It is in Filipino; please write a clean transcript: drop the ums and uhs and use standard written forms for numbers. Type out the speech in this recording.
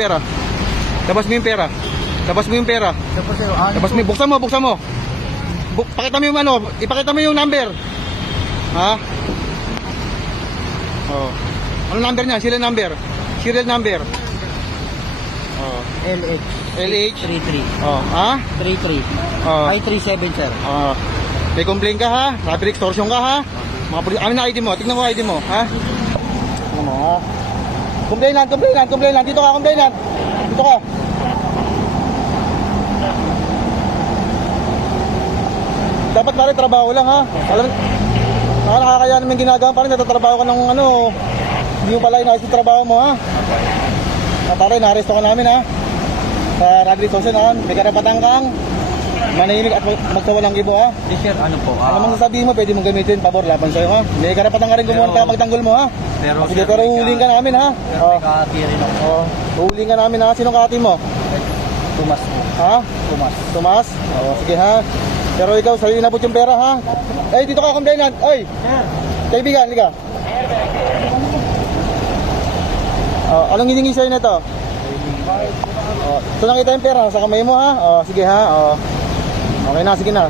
Pera. Labas mo yung pera. Labas mo yung pera. Labas mo, buksan mo, buksan mo. Pakita mo yung ano, ipakita mo yung number. Ha? Oh. Ano number niya? Serial number. Serial number. Oh. LH LH 33 Oh, ha? 33 Oh. 537 sir. Oh. May complaint ka ha? Robbery extortion ka ha? Mga pulis, ano na ID mo? Tignan ko ID mo, ha? Tignan mo, ha? Complainant, complainant, complainant. Dito ka, complainant. Dito ka. Dapat pare trabaho lang ha. Alam, nakakaya naman ginagawa pare, natatrabaho ka ng ano. Hindi mo pala inaayos yung trabaho mo ha. Pare, na-arresto ka namin ha. Sa robbery extortion ha. May karapatan kang manahimik at magsawalang ibo ha. Yes sir, ano po? Ano mang sasabihin mo, pwede mong gamitin, pabor, laban sa'yo ha. May karapatan ka rin gumawa ng magtanggol mo ha. Pero Sige, pero huhuling ka namin ha. Pero may kahati rin ako. Huhuling ka namin ha. Sinong kahati mo? Tumas po. Ha? Tumas. Tomas? Oo, sige ha. Pero ikaw, sa'yo inabot yung pera ha. Ay, dito ka, complainant. Oy! Kaibigan, liga. Anong hiningi sa'yo nito? Ito nakita yung pera sa kamay mo ha. Sige ha. Okay na, sige na.